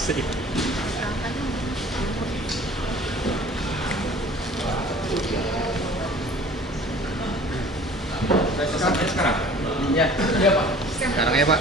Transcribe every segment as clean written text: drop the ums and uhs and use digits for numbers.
Sip. Sekarang? Ya, iya Pak. Sekarang ya Pak.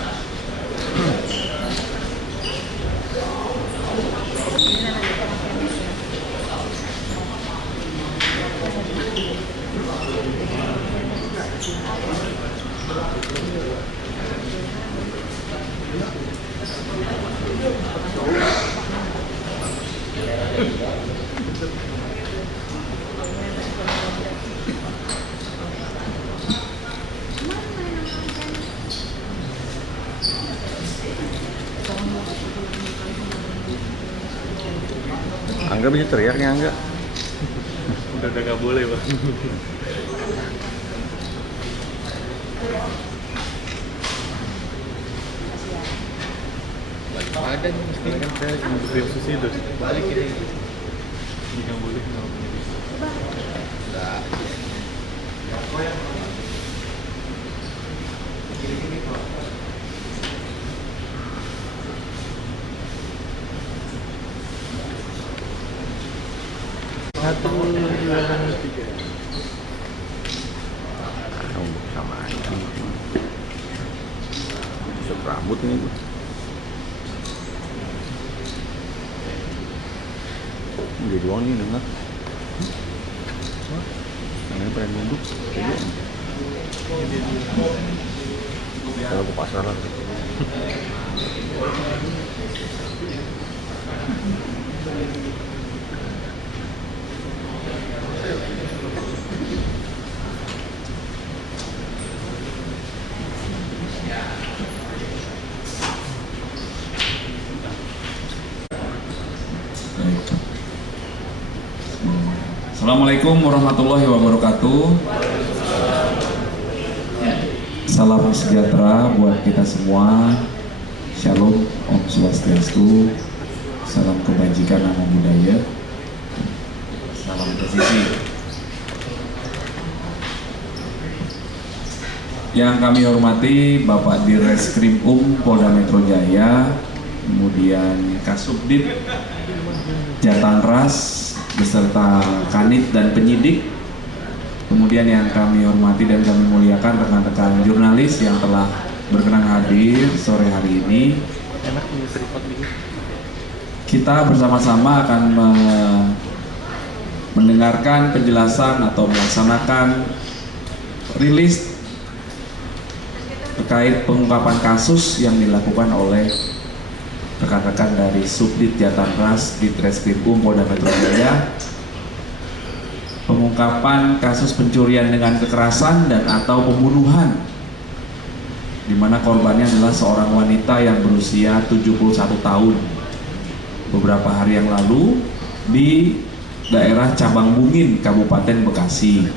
Angga bisa teriaknya Angga. Udah nggak boleh Pak. Ada nih mesti. Kan saya cuma tim susi itu. Balik ini. Jika boleh nggak boleh. Enggak. Satu, dua, tiga. Sama aja. Tusuk rambut ini tuh. Jadi uang ini dengar. Ini pengen nunduk. Kalau ke pasaran. Assalamualaikum warahmatullahi wabarakatuh. Salam sejahtera buat kita semua. Shalom, Om Swastiastu. Salam kebajikan, nama budaya. Salam presisi. Yang kami hormati Bapak Direskrim Polda Metro Jaya, kemudian Kasubdit Jatanras beserta Kanit dan penyidik, kemudian yang kami hormati dan kami muliakan rekan-rekan jurnalis yang telah berkenan hadir sore hari ini. Enak punya seripot dikit. Kita bersama-sama akan mendengarkan penjelasan atau melaksanakan rilis terkait pengungkapan kasus yang dilakukan oleh rekan-rekan dari Subdit Jatanras Ditreskrim Polda Metro Jaya, pengungkapan kasus pencurian dengan kekerasan dan atau pembunuhan, di mana korbannya adalah seorang wanita yang berusia 71 tahun. Beberapa hari yang lalu di daerah Cabang Bungin, Kabupaten Bekasi.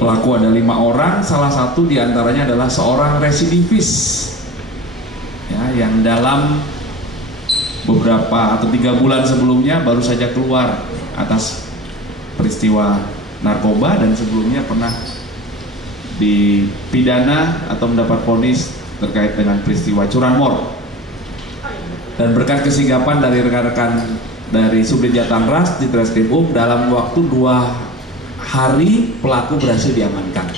Pelaku ada 5 orang, salah satu diantaranya adalah seorang residivis. Ya, yang dalam beberapa atau 3 bulan sebelumnya baru saja keluar atas peristiwa narkoba dan sebelumnya pernah dipidana atau mendapat vonis terkait dengan peristiwa curanmor. Dan berkat kesigapan dari rekan-rekan dari Subdit Jatanras di Treskrimum, dalam waktu 2 hari pelaku berhasil diamankan.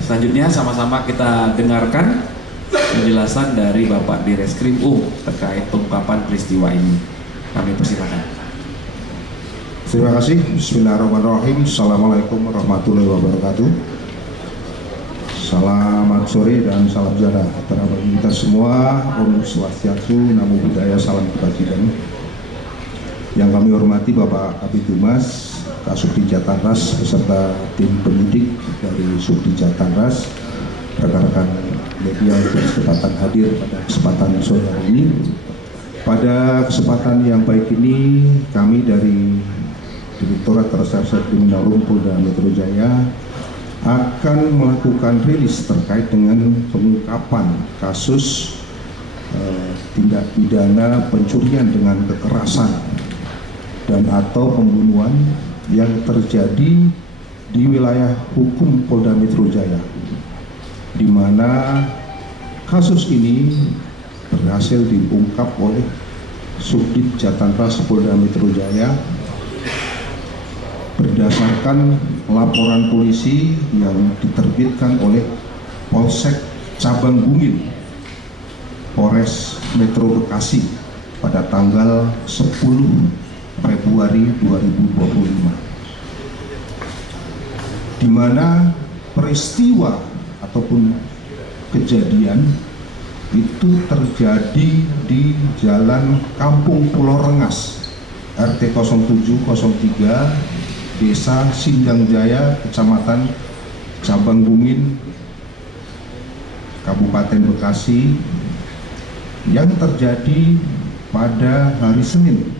Selanjutnya sama-sama kita dengarkan penjelasan dari Bapak Direskrim terkait pengungkapan peristiwa ini. Kami persilakan. Terima kasih. Bismillahirrahmanirrahim. Assalamualaikum warahmatullahi wabarakatuh. Selamat sore dan salam sejahtera terhadap kita semua. Om Swastiastu, Namo Buddhaya, salam kebajikan. Yang kami hormati Bapak Kabid Humas Kasubdit Jatanras beserta tim penyidik dari Subdit Jatanras, rekan-rekan media yang berkesempatan hadir pada kesempatan sore hari ini. Pada kesempatan yang baik ini, kami dari Direktorat Reserse Kriminal Polda Metro Jaya akan melakukan rilis terkait dengan pengungkapan kasus tindak pidana pencurian dengan kekerasan dan atau pembunuhan yang terjadi di wilayah hukum Polda Metro Jaya, di mana kasus ini berhasil diungkap oleh Subdit Jatanras Polda Metro Jaya berdasarkan laporan polisi yang diterbitkan oleh Polsek Cabang Bungin, Polres Metro Bekasi pada tanggal 10 Februari 2025, di mana peristiwa ataupun kejadian itu terjadi di Jalan Kampung Pulau Rengas, RT 0703, Desa Sindang Jaya, Kecamatan Cabang Bungin, Kabupaten Bekasi, yang terjadi pada hari Senin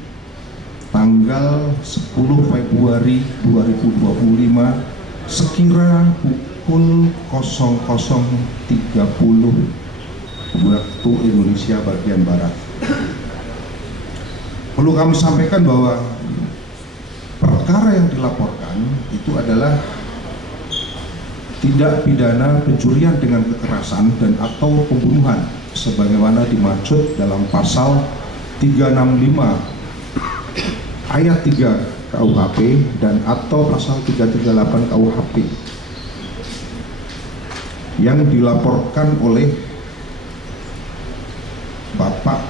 tanggal 10 Februari 2025 sekira pukul 00.30 waktu Indonesia bagian Barat. Perlu kami sampaikan bahwa perkara yang dilaporkan itu adalah tindak pidana pencurian dengan kekerasan dan atau pembunuhan sebagaimana dimaksud dalam pasal 365 ayat 3 KUHP dan atau pasal 338 KUHP yang dilaporkan oleh Bapak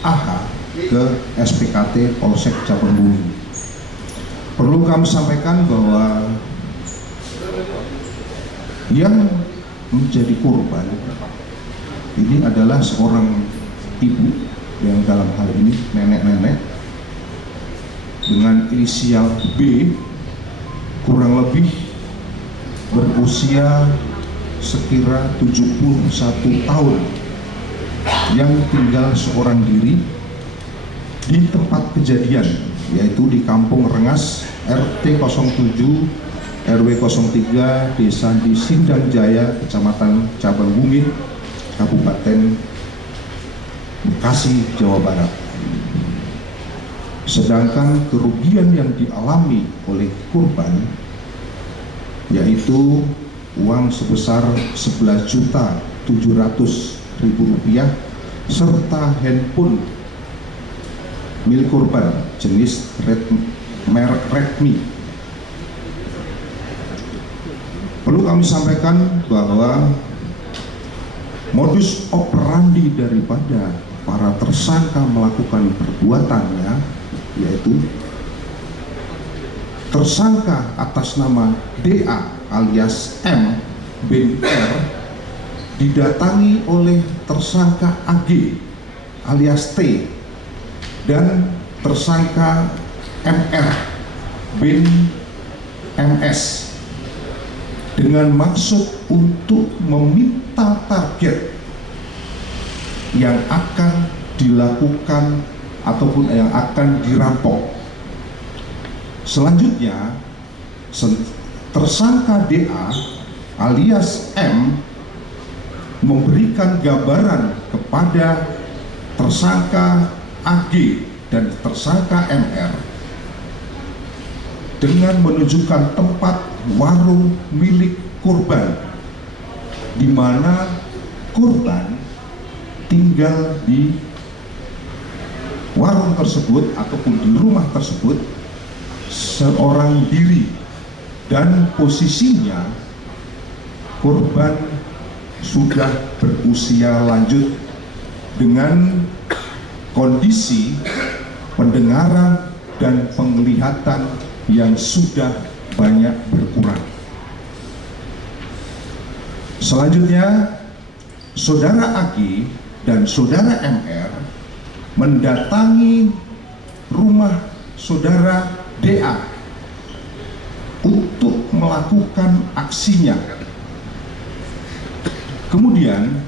AH ke SPKT Polsek Cabang Bungin. Perlu kami sampaikan bahwa yang menjadi korban ini adalah seorang ibu yang dalam hal ini nenek-nenek dengan inisial B, kurang lebih berusia sekira 71 tahun, yang tinggal seorang diri di tempat kejadian, yaitu di Kampung Rengas RT 07 RW 03 Desa di Sindang Jaya, Kecamatan Cabang Bungin, Kabupaten Bekasi, Jawa Barat. Sedangkan kerugian yang dialami oleh korban yaitu uang sebesar Rp11.700.000 serta handphone milik korban jenis merek Redmi. Perlu kami sampaikan bahwa modus operandi daripada para tersangka melakukan perbuatannya yaitu tersangka atas nama DA alias M bin R didatangi oleh tersangka AG alias T dan tersangka MR bin MS dengan maksud untuk meminta target yang akan dilakukan ataupun yang akan dirampok. Selanjutnya tersangka DA alias M memberikan gambaran kepada tersangka AG dan tersangka MR dengan menunjukkan tempat warung milik korban di mana korban tinggal di warung tersebut ataupun di rumah tersebut seorang diri, dan posisinya korban sudah berusia lanjut dengan kondisi pendengaran dan penglihatan yang sudah banyak berkurang. Selanjutnya, saudara AG dan saudara MR mendatangi rumah saudara DA untuk melakukan aksinya. Kemudian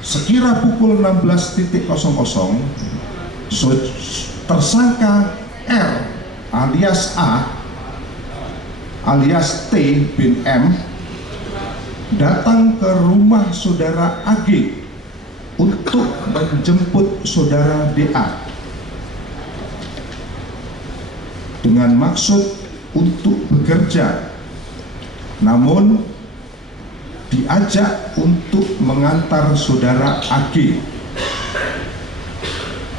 sekira pukul 16.00 tersangka R alias A alias T bin M datang ke rumah saudara AG untuk menjemput saudara DA dengan maksud untuk bekerja, namun diajak untuk mengantar saudara AG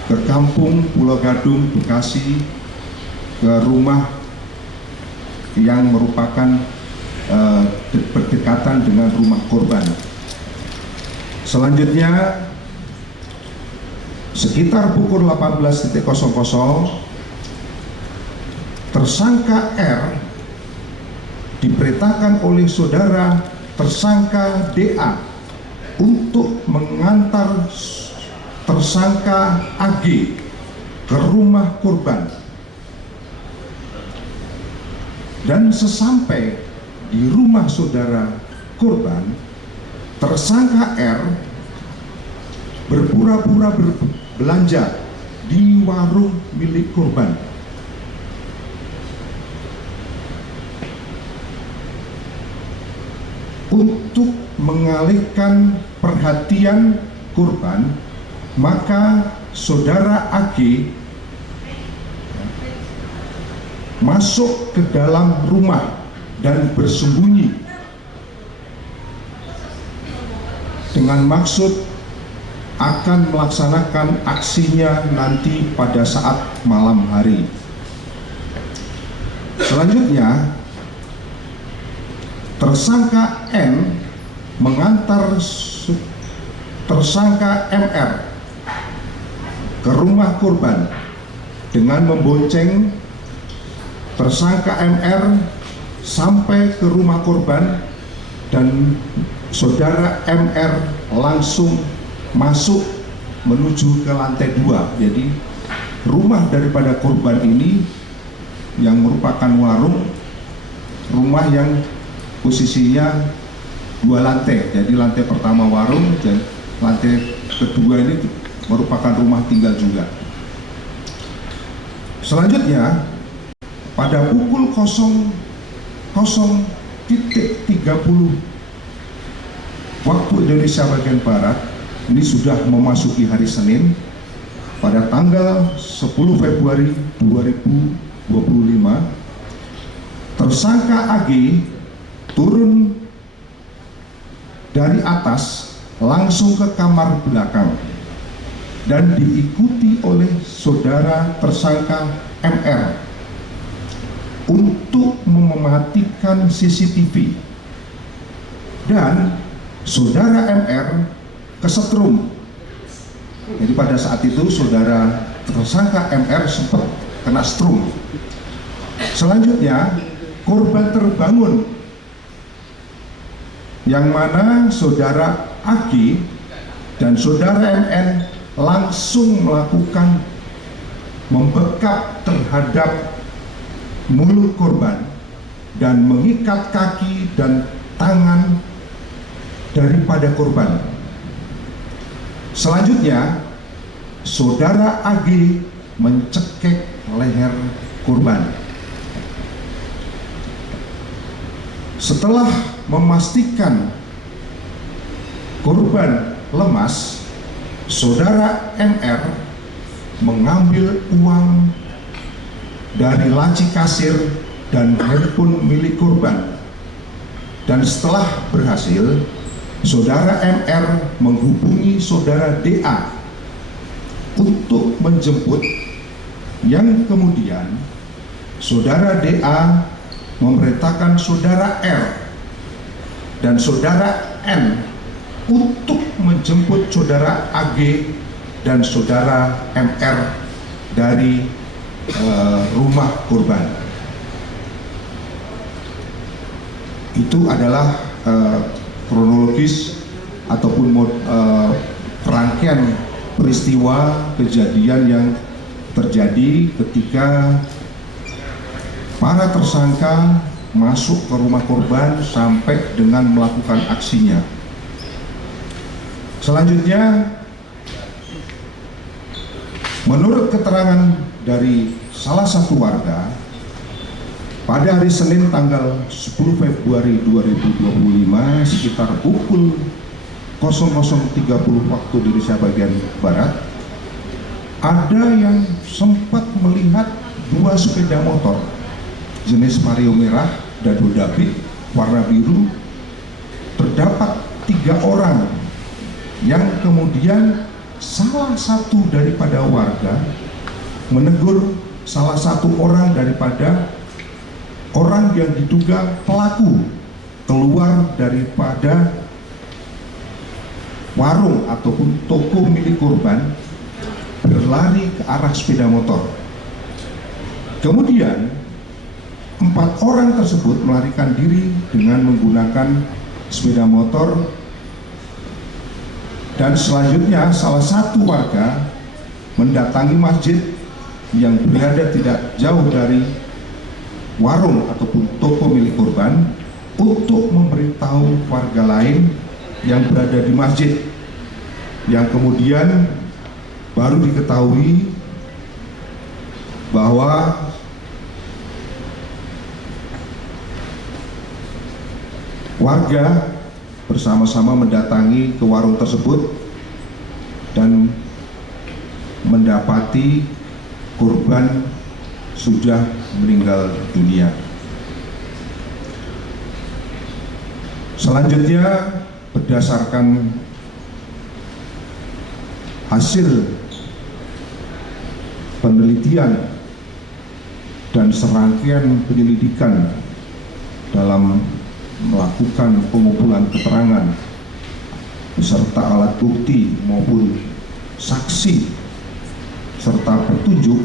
ke kampung Pulau Gadung, Bekasi, ke rumah yang merupakan berdekatan dengan rumah korban. Selanjutnya, sekitar pukul 18.00, tersangka R diperintahkan oleh saudara tersangka DA untuk mengantar tersangka AG ke rumah korban. Dan sesampai di rumah saudara korban, tersangka R berpura-pura berbelanja di warung milik korban. Untuk mengalihkan perhatian korban, maka saudara AG masuk ke dalam rumah dan bersembunyi dengan maksud akan melaksanakan aksinya nanti pada saat malam hari. Selanjutnya, tersangka N mengantar tersangka MR ke rumah korban dengan membonceng tersangka MR sampai ke rumah korban, dan saudara MR langsung masuk menuju ke lantai 2. Jadi rumah daripada korban ini yang merupakan warung, rumah yang posisinya 2 lantai. Jadi lantai pertama warung dan lantai kedua ini merupakan rumah tinggal juga. Selanjutnya, pada pukul 00.30 waktu Indonesia bagian Barat, ini sudah memasuki hari Senin, pada tanggal 10 Februari 2025, tersangka AG turun dari atas langsung ke kamar belakang dan diikuti oleh saudara tersangka MR untuk mematikan CCTV, dan saudara MR kesetrum. Jadi pada saat itu saudara tersangka MR sempat kena strum. Selanjutnya, korban terbangun, yang mana saudara AG dan saudara MN langsung melakukan membekap terhadap mulut korban dan mengikat kaki dan tangan daripada korban. Selanjutnya, saudara AG mencekik leher korban. Setelah memastikan korban lemas, saudara MR mengambil uang dari laci kasir dan handphone milik korban, dan setelah berhasil, saudara MR menghubungi saudara DA untuk menjemput, yang kemudian saudara DA memerintahkan saudara R dan saudara N untuk menjemput saudara AG dan saudara MR dari rumah korban. Itu adalah kronologis ataupun rangkaian peristiwa kejadian yang terjadi ketika para tersangka masuk ke rumah korban sampai dengan melakukan aksinya. Selanjutnya, menurut keterangan dari salah satu warga, pada hari Senin tanggal 10 Februari 2025 sekitar pukul 00.30 waktu Indonesia bagian Barat, ada yang sempat melihat 2 sepeda motor jenis Vario merah dan Honda Beat warna biru. Terdapat 3 orang yang kemudian salah satu daripada warga menegur salah satu orang daripada orang yang diduga pelaku keluar daripada warung ataupun toko milik korban, berlari ke arah sepeda motor. Kemudian 4 orang tersebut melarikan diri dengan menggunakan sepeda motor, dan selanjutnya salah satu warga mendatangi masjid yang berada tidak jauh dari warung ataupun toko milik korban untuk memberitahu warga lain yang berada di masjid, yang kemudian baru diketahui bahwa warga bersama-sama mendatangi ke warung tersebut dan mendapati korban sudah meninggal dunia. Selanjutnya, berdasarkan hasil penelitian dan serangkaian penyelidikan dalam melakukan pengumpulan keterangan beserta alat bukti maupun saksi serta petunjuk,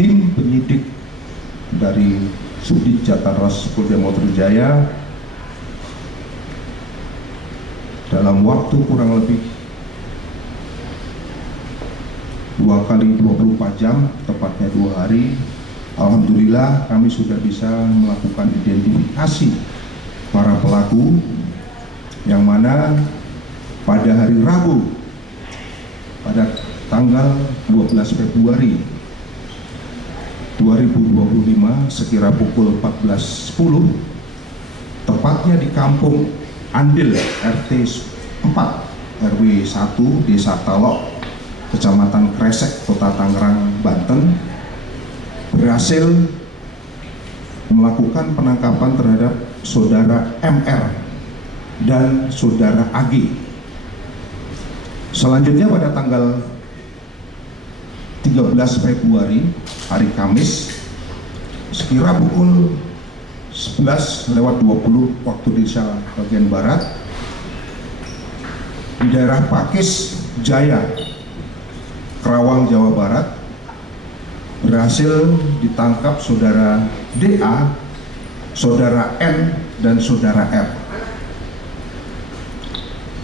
tim penyidik dari Subdit Jatanras Polda Metro Jaya dalam waktu kurang lebih 2 kali 24 jam, tepatnya 2 hari, alhamdulillah kami sudah bisa melakukan identifikasi para pelaku, yang mana pada hari Rabu pada tanggal 12 Februari 2025 sekira pukul 14.10, tepatnya di Kampung Andil RT 4 RW 1 Desa Talok, Kecamatan Kresek, Kota Tangerang, Banten, berhasil melakukan penangkapan terhadap saudara MR dan saudara AG. Selanjutnya pada tanggal 13 Februari hari Kamis sekira pukul 11:20 waktu Indonesia bagian Barat di daerah Pakis Jaya, Kerawang, Jawa Barat, berhasil ditangkap saudara DA, saudara N, dan saudara R.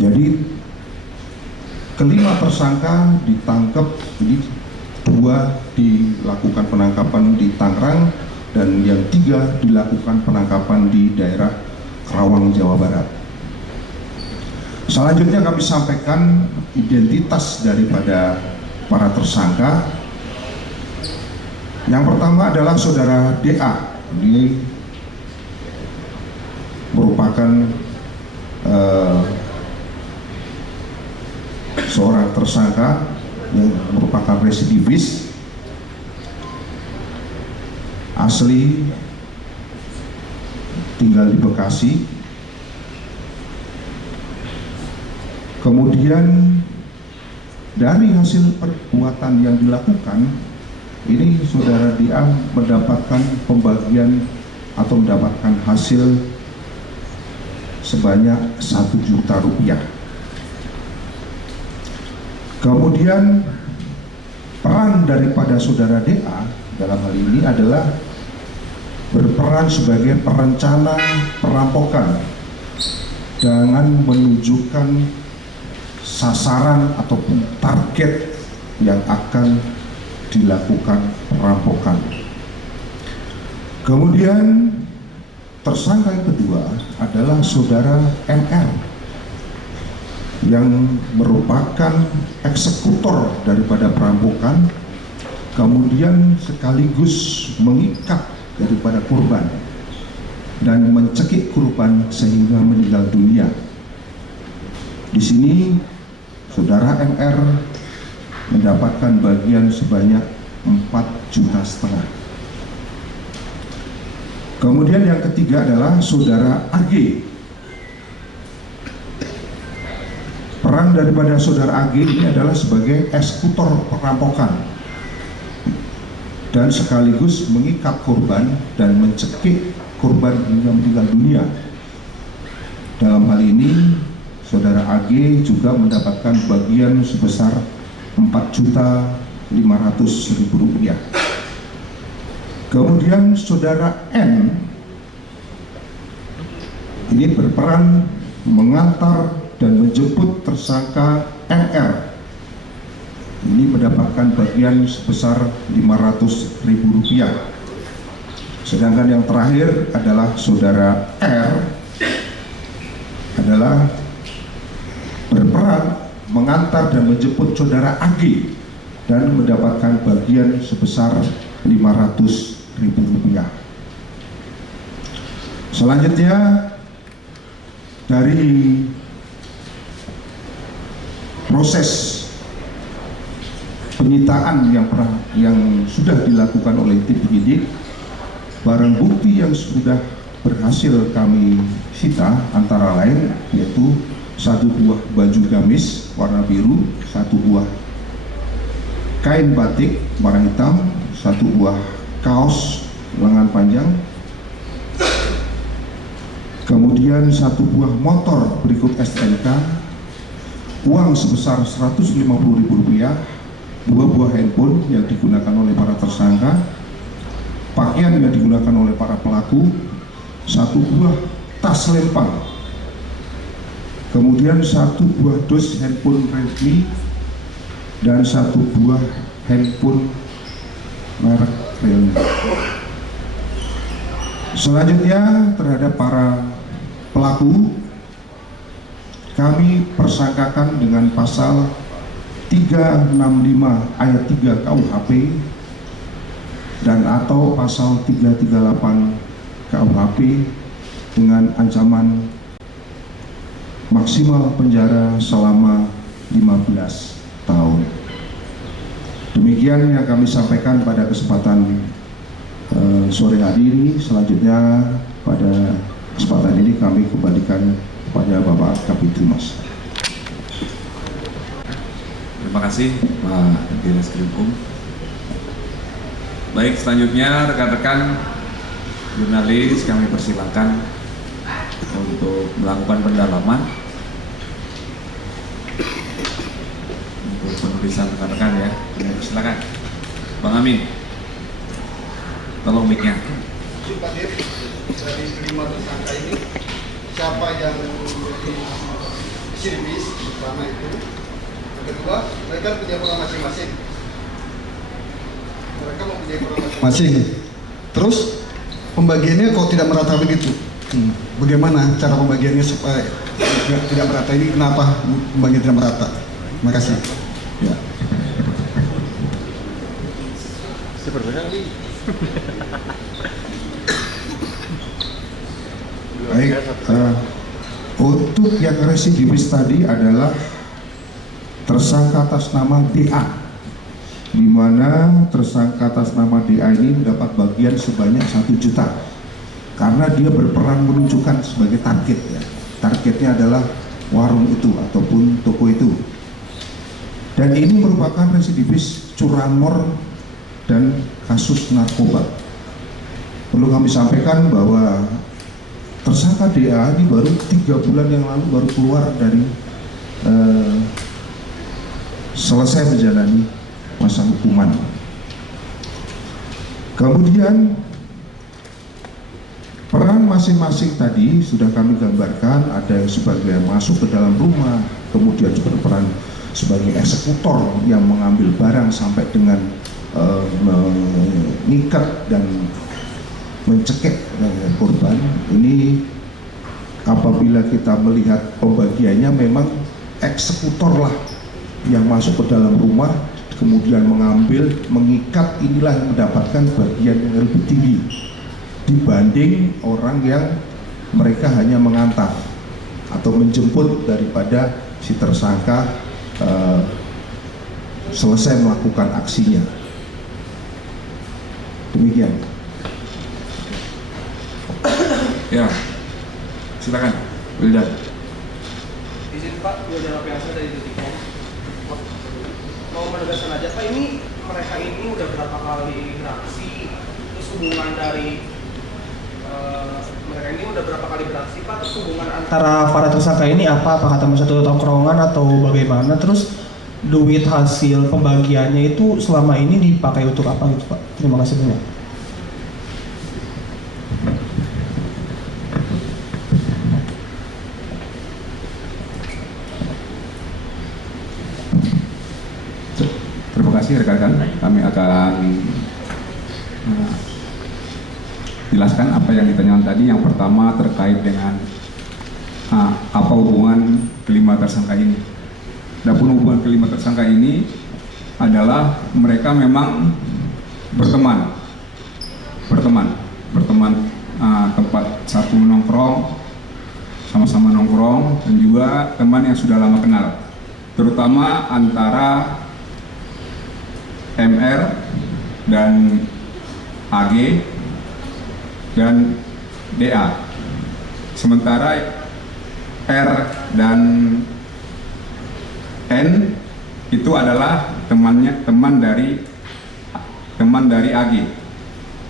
Jadi kelima tersangka ditangkap, jadi 2 dilakukan penangkapan di Tangerang dan yang 3 dilakukan penangkapan di daerah Kerawang, Jawa Barat. Selanjutnya kami sampaikan identitas daripada para tersangka. Yang pertama adalah saudara DA. Ini merupakan seorang tersangka yang merupakan residivis, asli tinggal di Bekasi. Kemudian dari hasil perbuatan yang dilakukan ini, saudara DA mendapatkan pembagian atau mendapatkan hasil sebanyak 1 juta rupiah. Kemudian peran daripada saudara DA dalam hal ini adalah berperan sebagai perencana perampokan dengan menunjukkan sasaran ataupun target yang akan dilakukan perampokan. Kemudian tersangka yang kedua adalah saudara MR yang merupakan eksekutor daripada perampokan, kemudian sekaligus mengikat daripada korban dan mencekik korban sehingga meninggal dunia. Di sini saudara MR mendapatkan bagian sebanyak 4,5 juta. Kemudian yang ketiga adalah saudara AG. Peran Peran daripada saudara AG ini adalah sebagai eksekutor perampokan dan sekaligus mengikat korban dan mencekik korban hingga meninggal dunia. Dalam hal ini, saudara AG juga mendapatkan bagian sebesar Rp4.500.000. Kemudian saudara N ini berperan mengantar dan menjemput tersangka MR. Ini mendapatkan bagian sebesar Rp500.000. Sedangkan yang terakhir adalah saudara R adalah berperan mengantar dan menjemput saudara AG dan mendapatkan bagian sebesar Rp500.000. Selanjutnya dari proses penyitaan yang sudah dilakukan oleh tim penyidik, barang bukti yang sudah berhasil kami sita antara lain yaitu 1 buah baju gamis warna biru, 1 buah kain batik warna hitam, 1 buah kaos lengan panjang, kemudian 1 buah motor berikut STNK, uang sebesar Rp150.000, 2 buah handphone yang digunakan oleh para tersangka, pakaian yang digunakan oleh para pelaku, 1 buah tas lempang, kemudian 1 buah dos handphone Redmi dan 1 buah handphone merek Realme. Selanjutnya terhadap para pelaku kami persangkakan dengan pasal 365 ayat 3 KUHP dan atau pasal 338 KUHP dengan ancaman maksimal penjara selama 15 tahun. Demikian yang kami sampaikan pada kesempatan sore hari ini. Selanjutnya pada kesempatan ini kami kembalikan kepada Bapak Kapitumas. Terima kasih Pak Direskrimum. Baik, selanjutnya rekan-rekan jurnalis kami persilakan untuk melakukan pendalaman untuk penulisan rekan-rekan ya. Silakan, Bang Amin. Tolong mic-nya. Pak Dir, dari 5 tersangka ini siapa yang menjadi servis pertama itu? Yang kedua, mereka punya peran masing-masing. Mereka mempunyai peran masing-masing. Terus pembagiannya kok tidak merata begitu? Bagaimana cara pembagiannya supaya tidak merata ini? Kenapa pembagian tidak merata? Terima kasih. Ya. Sebenarnya Baik, untuk yang residivis tadi adalah tersangka atas nama DA, di mana tersangka atas nama DA ini mendapat bagian sebanyak 1 juta karena dia berperan menunjukkan sebagai target ya. Targetnya adalah warung itu ataupun toko itu. Dan ini merupakan residivis curanmor dan kasus narkoba. Perlu kami sampaikan bahwa tersangka DA ini baru 3 bulan yang lalu baru keluar dari selesai menjalani masa hukuman. Kemudian peran masing-masing tadi sudah kami gambarkan, ada yang sebagai masuk ke dalam rumah, kemudian juga berperan sebagai eksekutor yang mengambil barang sampai dengan mengikat dan mencekik korban. Ini apabila kita melihat pembagiannya memang eksekutor lah yang masuk ke dalam rumah kemudian mengambil, mengikat, inilah yang mendapatkan bagian yang lebih tinggi dibanding orang yang mereka hanya mengantar atau menjemput daripada si tersangka selesai melakukan aksinya. Demikian. Ya, silakan, Wildan. Izin Pak, Wildan Nopiansyah dari Detikcom. Mau menegaskan aja Pak, ini mereka ini udah berapa kali beraksi, terus hubungan dari mereka ini udah berapa kali beraksi Pak, terus hubungan antara para tersangka ini apa? Apakah teman satu tongkrongan atau bagaimana? Terus duit hasil pembagiannya itu selama ini dipakai untuk apa gitu Pak? Terima kasih banyak. Terima kasih rekan-rekan, kami akan jelaskan apa yang ditanyakan tadi. Yang pertama terkait dengan apa hubungan kelima tersangka ini. Adapun hubungan kelima tersangka ini adalah mereka memang berteman tempat satu nongkrong, sama-sama nongkrong, dan juga teman yang sudah lama kenal, terutama antara MR dan AG dan DA. Sementara R dan N itu adalah teman dari AG.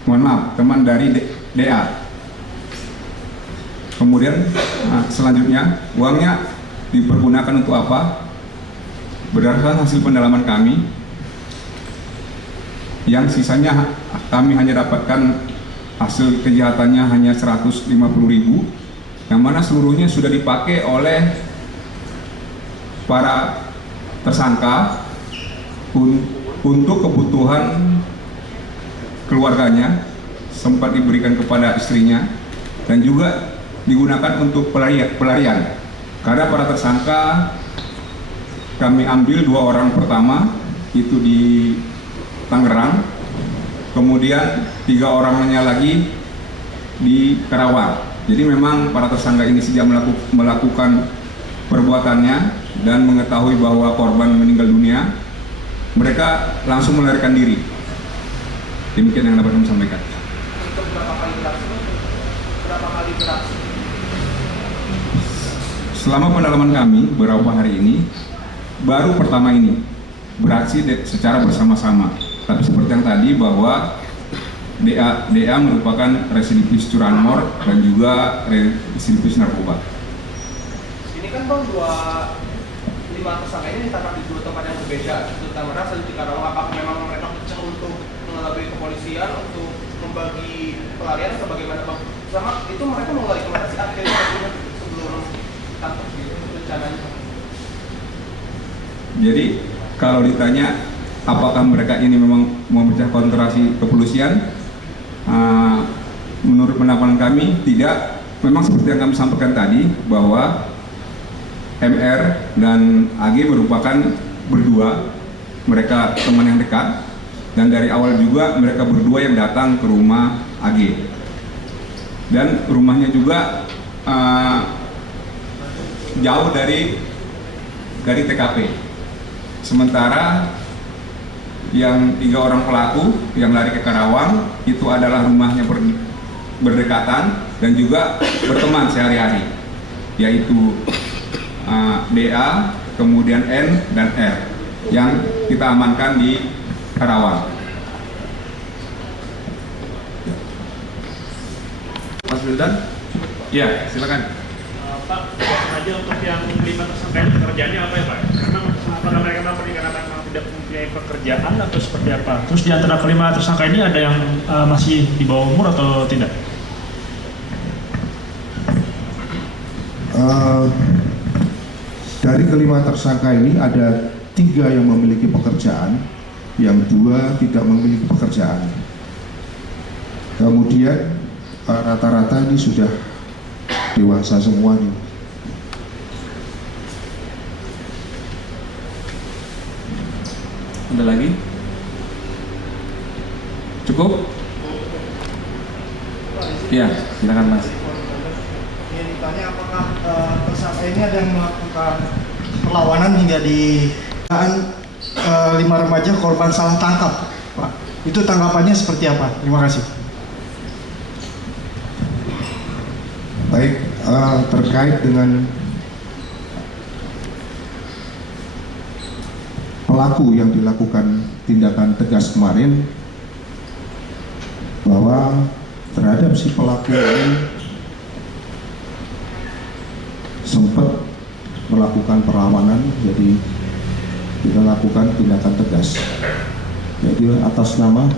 Mohon maaf, teman dari DA. Kemudian selanjutnya uangnya dipergunakan untuk apa? Berdasarkan hasil pendalaman kami, yang sisanya kami hanya dapatkan hasil kejahatannya hanya 150.000, yang mana seluruhnya sudah dipakai oleh para tersangka untuk kebutuhan keluarganya, sempat diberikan kepada istrinya, dan juga digunakan untuk pelarian. Karena para tersangka kami ambil 2 orang pertama itu di Tangerang, kemudian 3 orangnya lagi di Karawang. Jadi memang para tersangka ini sejak melakukan perbuatannya dan mengetahui bahwa korban meninggal dunia, mereka langsung melarikan diri. Demikian yang dapat kami sampaikan. Untuk berapa kali beraksi? Selama pendalaman kami beberapa hari ini, baru pertama ini beraksi secara bersama-sama. Tapi seperti yang tadi bahwa DA merupakan residivis curanmor dan juga residivis narkoba. Ini kan Bang, 5 tersangka ini ditangkap di 2 tempat yang berbeda, di Tangerang dan di Karawang. Apakah memang mereka pecah untuk mengelabui kepolisian untuk membagi pelarian atau bagaimana Bang? Sama itu mereka mau lari kemana sih akhirnya sebelum tangkap gitu rencananya? Jadi kalau ditanya apakah mereka ini memang memecah konsentrasi kepolisian, menurut pendapat kami tidak. Memang seperti yang kami sampaikan tadi bahwa MR dan AG merupakan berdua, mereka teman yang dekat, dan dari awal juga mereka berdua yang datang ke rumah AG, dan rumahnya juga jauh dari TKP. Sementara yang 3 orang pelaku yang lari ke Karawang itu adalah rumahnya berdekatan dan juga berteman sehari-hari, yaitu DA, kemudian N dan R yang kita amankan di Karawang. Mas Wildan? Ya, silakan. Pak, aja untuk yang 5 tersangka ini pekerjaannya apa ya Pak? Apakah mereka memang tidak mempunyai pekerjaan atau seperti apa? Terus di antara kelima tersangka ini ada yang masih di bawah umur atau tidak? Dari kelima tersangka ini ada 3 yang memiliki pekerjaan, yang 2 tidak memiliki pekerjaan. Kemudian rata-rata ini sudah dewasa semua nih. Ada lagi? Cukup? Ya, silakan Mas. Yang ditanya apakah tersangka ini ada yang melakukan perlawanan hingga di 5 remaja korban salah tangkap, Pak. Itu tanggapannya seperti apa? Terima kasih. Baik, terkait dengan pelaku yang dilakukan tindakan tegas kemarin, bahwa terhadap si pelaku ini sempat melakukan perlawanan, jadi kita lakukan tindakan tegas, jadi atas nama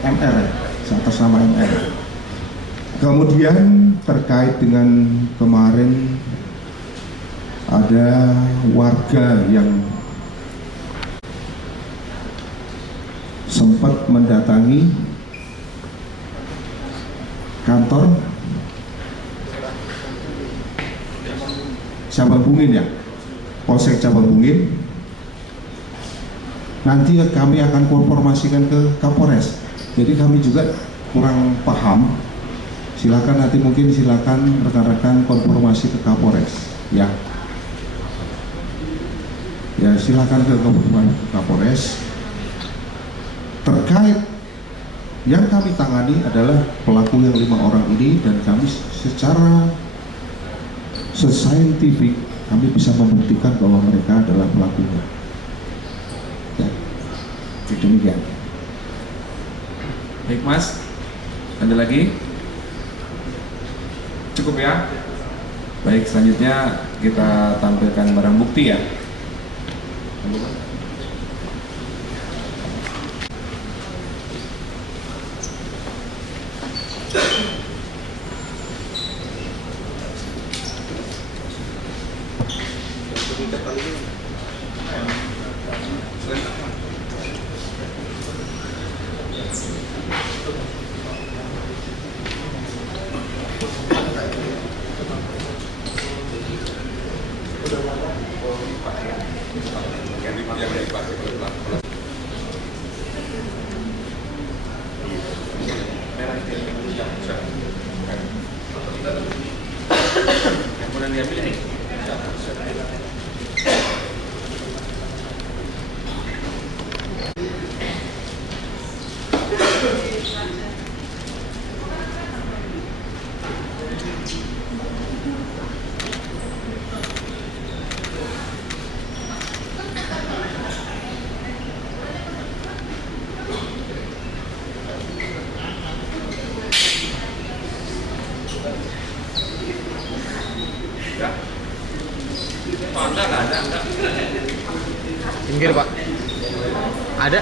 MR, atas nama MR. Kemudian terkait dengan kemarin ada warga yang sempat mendatangi kantor Cabang Bungin, ya, Polsek Cabang Bungin. Nanti kami akan konfirmasikan ke Kapolres. Jadi kami juga kurang paham. Silakan nanti mungkin silakan rekan-rekan konfirmasi ke Kapolres, ya. Ya, silakan ke Kapolres. Terkait yang kami tangani adalah pelaku yang 5 orang ini, dan kami secara saintifik kami bisa membuktikan bahwa mereka adalah pelakunya. Ya, demikian. Baik Mas, ada lagi? Cukup ya? Baik, selanjutnya kita tampilkan barang bukti ya. Pinggir Pak. Ada?